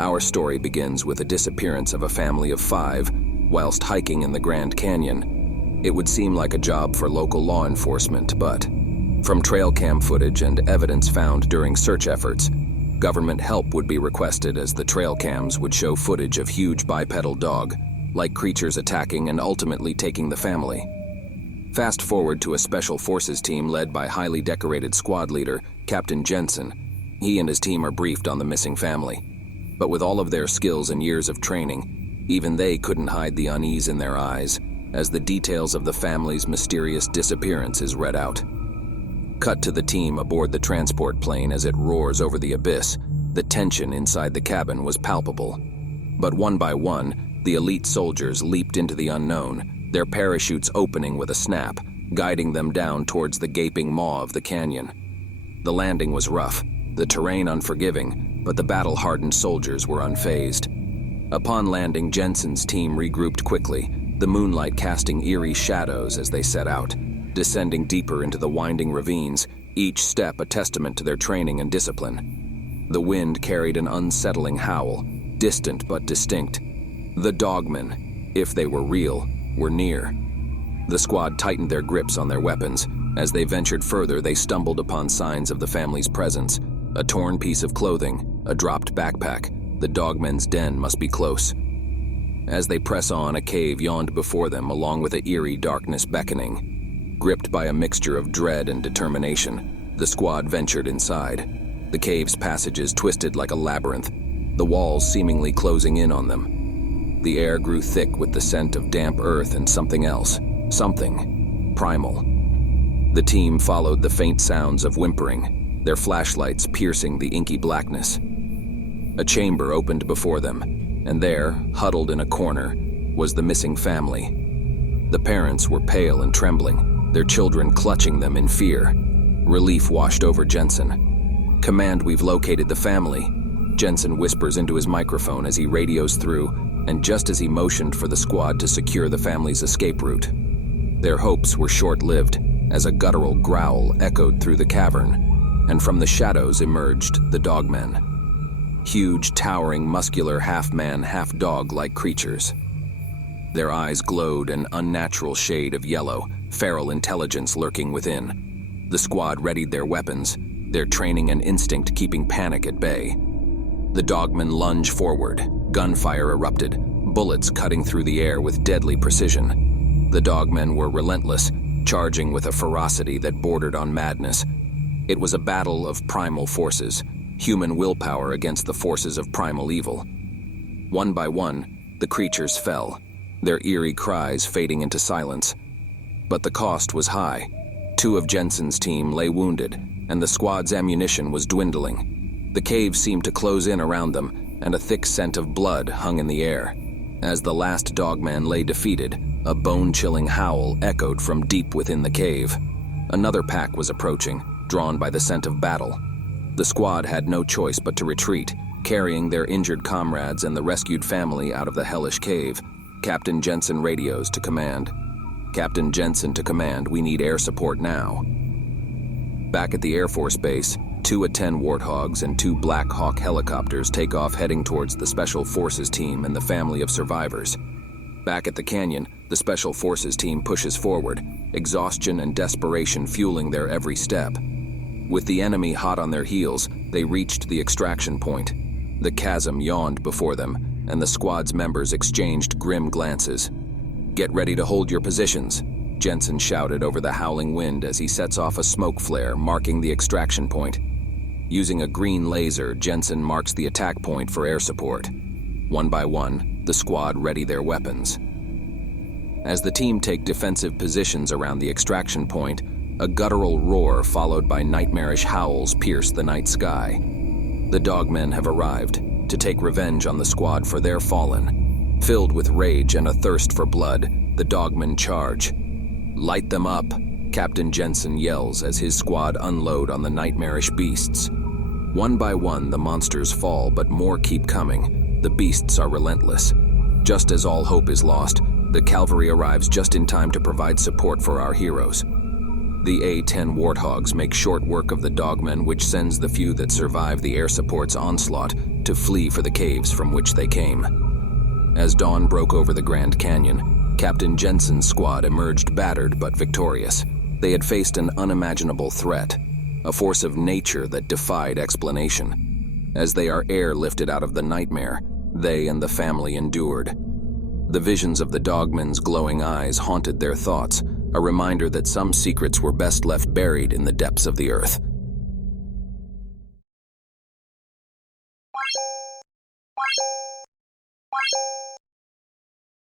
Our story begins with the disappearance of a family of 5 whilst hiking in the Grand Canyon. It would seem like a job for local law enforcement, but from trail cam footage and evidence found during search efforts, government help would be requested as the trail cams would show footage of huge bipedal dog-like creatures attacking and ultimately taking the family. Fast forward to a special forces team led by highly decorated squad leader, Captain Jensen. He and his team are briefed on the missing family. But with all of their skills and years of training, even they couldn't hide the unease in their eyes as the details of the family's mysterious disappearance is read out. Cut to the team aboard the transport plane as it roars over the abyss. The tension inside the cabin was palpable. But one by one, the elite soldiers leaped into the unknown, their parachutes opening with a snap, guiding them down towards the gaping maw of the canyon. The landing was rough, the terrain unforgiving, but the battle-hardened soldiers were unfazed. Upon landing, Jensen's team regrouped quickly, the moonlight casting eerie shadows as they set out, descending deeper into the winding ravines, each step a testament to their training and discipline. The wind carried an unsettling howl, distant but distinct. The dogmen, if they were real, were near. The squad tightened their grips on their weapons. As they ventured further, they stumbled upon signs of the family's presence. A torn piece of clothing, a dropped backpack. The dogmen's den must be close. As they press on, a cave yawned before them along with the eerie darkness beckoning. Gripped by a mixture of dread and determination, the squad ventured inside. The cave's passages twisted like a labyrinth, the walls seemingly closing in on them. The air grew thick with the scent of damp earth and something else. Something primal. The team followed the faint sounds of whimpering, their flashlights piercing the inky blackness. A chamber opened before them, and there, huddled in a corner, was the missing family. The parents were pale and trembling, their children clutching them in fear. Relief washed over Jensen. "Command, we've located the family," Jensen whispers into his microphone as he radios through, and just as he motioned for the squad to secure the family's escape route. Their hopes were short-lived, as a guttural growl echoed through the cavern, and from the shadows emerged the dogmen. Huge, towering, muscular, half-man, half-dog-like creatures. Their eyes glowed an unnatural shade of yellow, feral intelligence lurking within. The squad readied their weapons, their training and instinct keeping panic at bay. The dogmen lunged forward, gunfire erupted, bullets cutting through the air with deadly precision. The dogmen were relentless, charging with a ferocity that bordered on madness. It was a battle of primal forces, human willpower against the forces of primal evil. One by one, the creatures fell, their eerie cries fading into silence. But the cost was high. 2 of Jensen's team lay wounded, and the squad's ammunition was dwindling. The cave seemed to close in around them, and a thick scent of blood hung in the air. As the last dogman lay defeated, a bone-chilling howl echoed from deep within the cave. Another pack was approaching, drawn by the scent of battle. The squad had no choice but to retreat, carrying their injured comrades and the rescued family out of the hellish cave. Captain Jensen radios to command. "Captain Jensen to command, we need air support now." Back at the Air Force Base, 2 A-10 Warthogs and 2 Black Hawk helicopters take off heading towards the Special Forces team and the family of survivors. Back at the canyon, the Special Forces team pushes forward, exhaustion and desperation fueling their every step. With the enemy hot on their heels, they reached the extraction point. The chasm yawned before them, and the squad's members exchanged grim glances. "Get ready to hold your positions," Jensen shouted over the howling wind as he sets off a smoke flare marking the extraction point. Using a green laser, Jensen marks the attack point for air support. One by one, the squad ready their weapons. As the team take defensive positions around the extraction point, a guttural roar followed by nightmarish howls pierce the night sky. The dogmen have arrived, to take revenge on the squad for their fallen. Filled with rage and a thirst for blood, the dogmen charge. "Light them up," Captain Jensen yells as his squad unload on the nightmarish beasts. One by one, the monsters fall, but more keep coming. The beasts are relentless. Just as all hope is lost, the cavalry arrives just in time to provide support for our heroes. The A-10 Warthogs make short work of the dogmen, which sends the few that survive the air support's onslaught to flee for the caves from which they came. As dawn broke over the Grand Canyon, Captain Jensen's squad emerged battered but victorious. They had faced an unimaginable threat, a force of nature that defied explanation. As they are airlifted out of the nightmare, they and the family endured. The visions of the dogman's glowing eyes haunted their thoughts, a reminder that some secrets were best left buried in the depths of the earth.